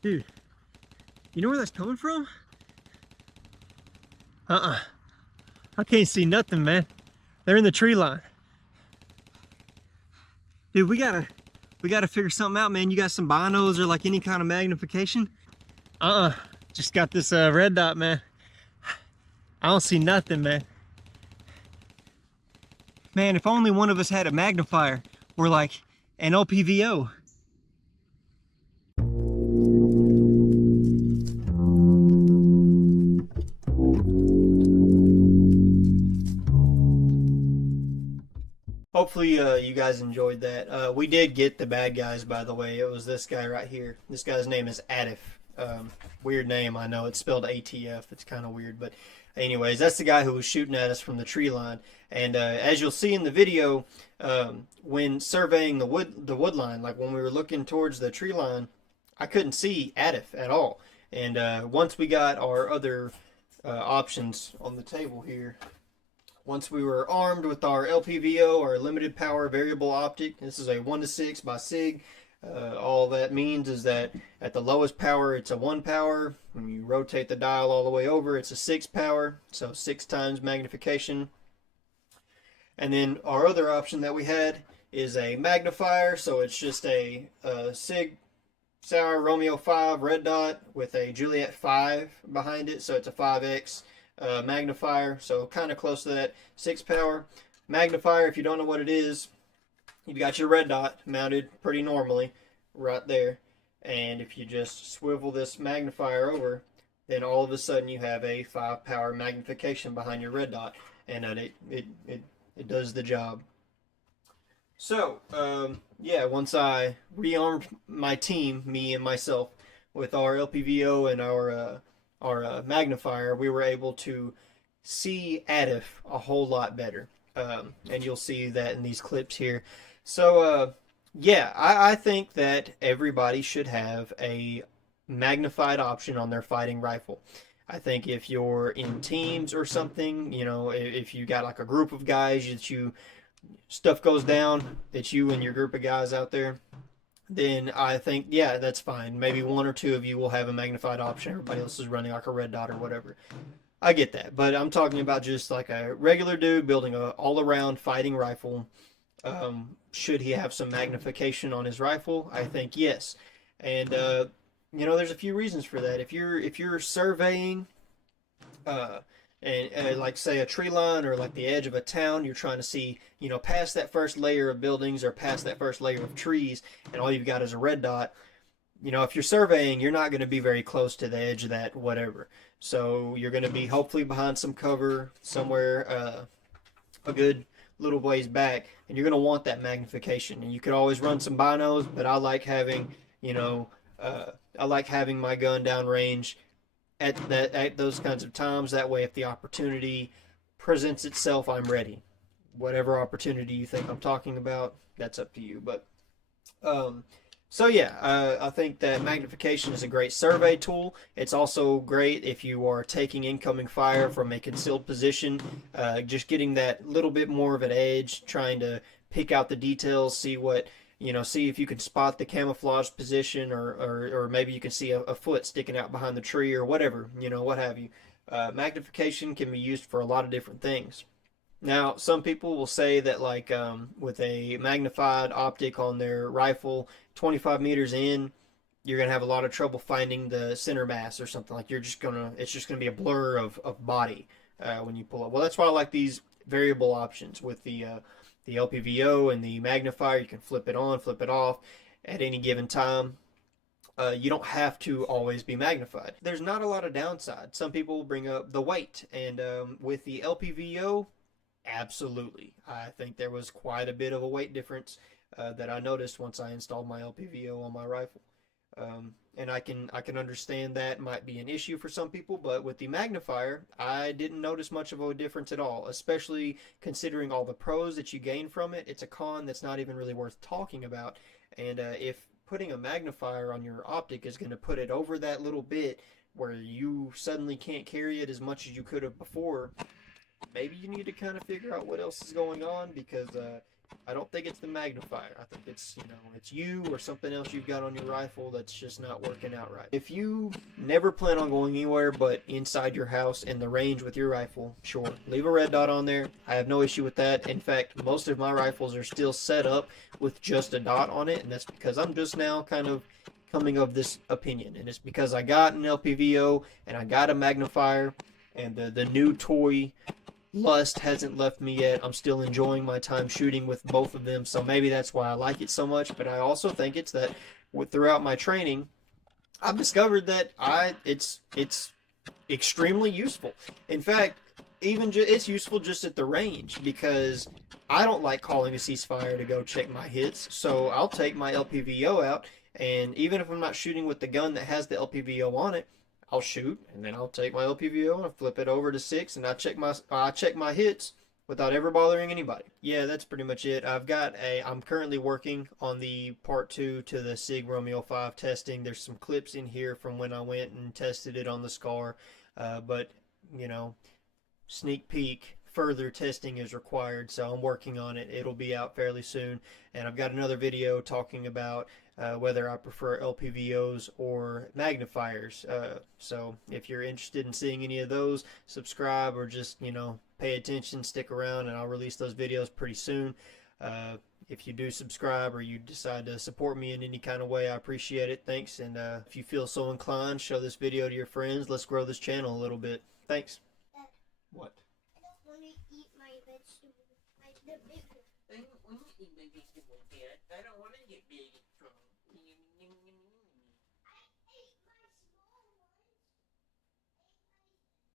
Dude, you know where that's coming from? Uh-uh. I can't see nothing, man. They're in the tree line. Dude, we gotta figure something out, man. You got some binos or like any kind of magnification? Uh-uh. Just got this red dot, man. I don't see nothing, man. Man, if only one of us had a magnifier or like an LPVO. Hopefully you guys enjoyed that. We did get the bad guys, by the way. It was this guy right here. This guy's name is Atif. Weird name, I know. It's spelled ATF. It's kind of weird. But anyways, that's the guy who was shooting at us from the tree line. And as you'll see in the video, when surveying the wood line, like when we were looking towards the tree line, I couldn't see Atif at all. And once we got our other options on the table here, once we were armed with our LPVO, our limited power variable optic, this is a 1:6 by SIG. All that means is that at the lowest power, it's a 1 power. When you rotate the dial all the way over, it's a 6 power, so 6 times magnification. And then our other option that we had is a magnifier, so it's just a SIG Sauer Romeo 5 red dot with a Juliet 5 behind it, so it's a 5X magnifier, so kind of close to that 6 power. Magnifier, if you don't know what it is, you've got your red dot mounted pretty normally right there, and if you just swivel this magnifier over, then all of a sudden you have a 5 power magnification behind your red dot, and it does the job. So, yeah, once I rearmed my team, me and myself, with our LPVO and our magnifier, we were able to see Atif a whole lot better. And you'll see that in these clips here. So, yeah, I think that everybody should have a magnified option on their fighting rifle. I think if you're in teams or something, you know, if you got like a group of guys that you stuff goes down, it's you and your group of guys out there, then I think, yeah, that's fine. Maybe one or two of you will have a magnified option. Everybody else is running like a red dot or whatever. I get that. But I'm talking about just like a regular dude building a all around fighting rifle. Should he have some magnification on his rifle? I think yes. And you know, there's a few reasons for that. If you're surveying uh, and like say a tree line or like the edge of a town, you're trying to see, you know, past that first layer of buildings or past that first layer of trees, and all you've got is a red dot. You know, if you're surveying, you're not going to be very close to the edge of that whatever. So you're going to be hopefully behind some cover somewhere, a good little ways back, and you're going to want that magnification. And you could always run some binos, but I like having, you know, I like having my gun downrange at those kinds of times. That way, if the opportunity presents itself, I'm ready. Whatever opportunity you think I'm talking about, that's up to you. But um, so yeah, I think that magnification is a great survey tool. It's also great if you are taking incoming fire from a concealed position, just getting that little bit more of an edge, trying to pick out the details, see what, you know, see if you can spot the camouflage position, or maybe you can see a foot sticking out behind the tree or whatever, you know, what have you. Magnification can be used for a lot of different things. Now, some people will say that, like, with a magnified optic on their rifle, 25 meters in, you're gonna have a lot of trouble finding the center mass or something. Like it's just gonna be a blur of body when you pull up. Well, that's why I like these variable options with the LPVO and the magnifier. You can flip it on, flip it off at any given time. You don't have to always be magnified. There's not a lot of downside. Some people will bring up the weight, and with the LPVO, absolutely. I think there was quite a bit of a weight difference that I noticed once I installed my LPVO on my rifle. And I can understand that might be an issue for some people, but with the magnifier, I didn't notice much of a difference at all, especially considering all the pros that you gain from it. It's a con that's not even really worth talking about. And if putting a magnifier on your optic is going to put it over that little bit where you suddenly can't carry it as much as you could have before, maybe you need to kind of figure out what else is going on, because I don't think it's the magnifier. I think it's, you know, it's you or something else you've got on your rifle that's just not working out right. If you never plan on going anywhere but inside your house in the range with your rifle, sure, leave a red dot on there. I have no issue with that. In fact, most of my rifles are still set up with just a dot on it, and that's because I'm just now kind of coming of this opinion, and it's because I got an LPVO and I got a magnifier, and the new toy lust hasn't left me yet. I'm still enjoying my time shooting with both of them, so maybe that's why I like it so much. But I also think it's that throughout my training, I've discovered that it's extremely useful. In fact, it's useful just at the range because I don't like calling a ceasefire to go check my hits, so I'll take my LPVO out, and even if I'm not shooting with the gun that has the LPVO on it, I'll shoot, and then I'll take my LPVO and flip it over to 6, and I check my hits without ever bothering anybody. Yeah, that's pretty much it. I'm currently working on the part 2 to the SIG Romeo 5 testing. There's some clips in here from when I went and tested it on the SCAR, but you know, sneak peek, further testing is required, so I'm working on it. It'll be out fairly soon, and I've got another video talking about whether I prefer LPVOs or magnifiers. So if you're interested in seeing any of those, subscribe or just, you know, pay attention, stick around, and I'll release those videos pretty soon. If you do subscribe or you decide to support me in any kind of way, I appreciate it. Thanks. And if you feel so inclined, show this video to your friends. Let's grow this channel a little bit. Thanks. What? I don't want to eat my vegetables. The big one. I don't want to eat my vegetables yet. I don't want to get big and strong.